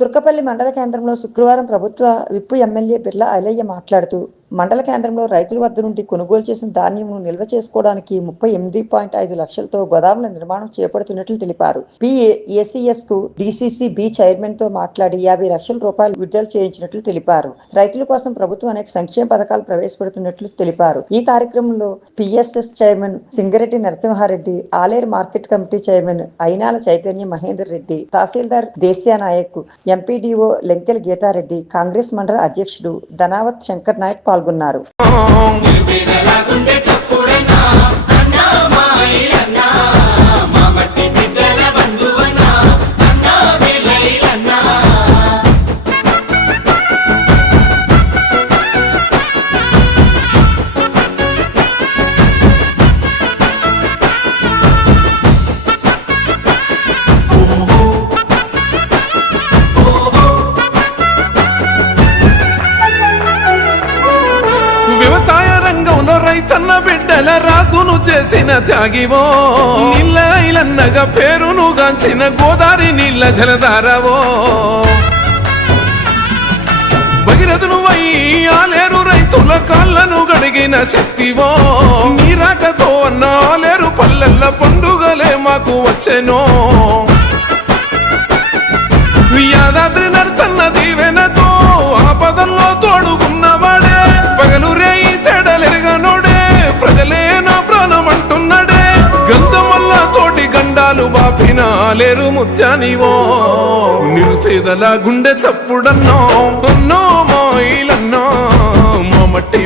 తుర్కపల్లి మండల కేంద్రంలో శుక్రవారం ప్రభుత్వ విప్ ఎమ్మెల్యే బిర్లా ఐలయ్య మాట్లాడుతూ మండల కేంద్రంలో రైతుల వద్ద నుండి కొనుగోలు చేసిన ధాన్యంను నిల్వ చేసుకోవడానికి 38.5 లక్షలతో గోదాముల నిర్మాణం చేపడుతున్నట్లు తెలిపారు. PACS కు DCC B చైర్మన్ తో మాట్లాడి 50 లక్షల రూపాయలు విడుదల చేయించినట్లు తెలిపారు. రైతుల కోసం ప్రభుత్వం అనేక సంక్షేమ పథకాలు ప్రవేశపెడుతున్నట్లు తెలిపారు. ఈ కార్యక్రమంలో PSS chairman Singireddy Narasimhareddy, Aleru market committee chairman Ayinala Chaitanya Mahender Reddy, tahsildar Deshyanayak, MPDO Lenkela Geethareddy, Congress మండల అధ్యక్షుడు ధనావత్ శంకర్ నాయక్ పాల్గొన్నారు. వ్యవసాయ రంగంలో రైతన్న బిడ్డల రాసును చేసిన త్యాగివో, నీళ్ళన్నగా పేరును గాంచిన గోదావరి నీళ్ళ జలధారవో, భగీరథును వై ఆలేరు రైతుల కాళ్ళను గడిగిన శక్తివో, నీరాకతో అన్న ఆలేరు పల్లెల్ల పండుగలే మాకు వచ్చెనో, యాదాద్రి నరసన్న దీవెనతో ఆపదల్లో తోడుకున్నవాడే, పగలు రేయి తేడలెరగనోడే, ప్రజలే నా ప్రాణం అంటున్నాడే, గంధం వల్ల తోటి గండాలు బాపిన ఆలేరు ముత్యానివో, నిరుపేదల గుండె చప్పుడన్నో అన్నో మాయిలన్నో మా మట్టి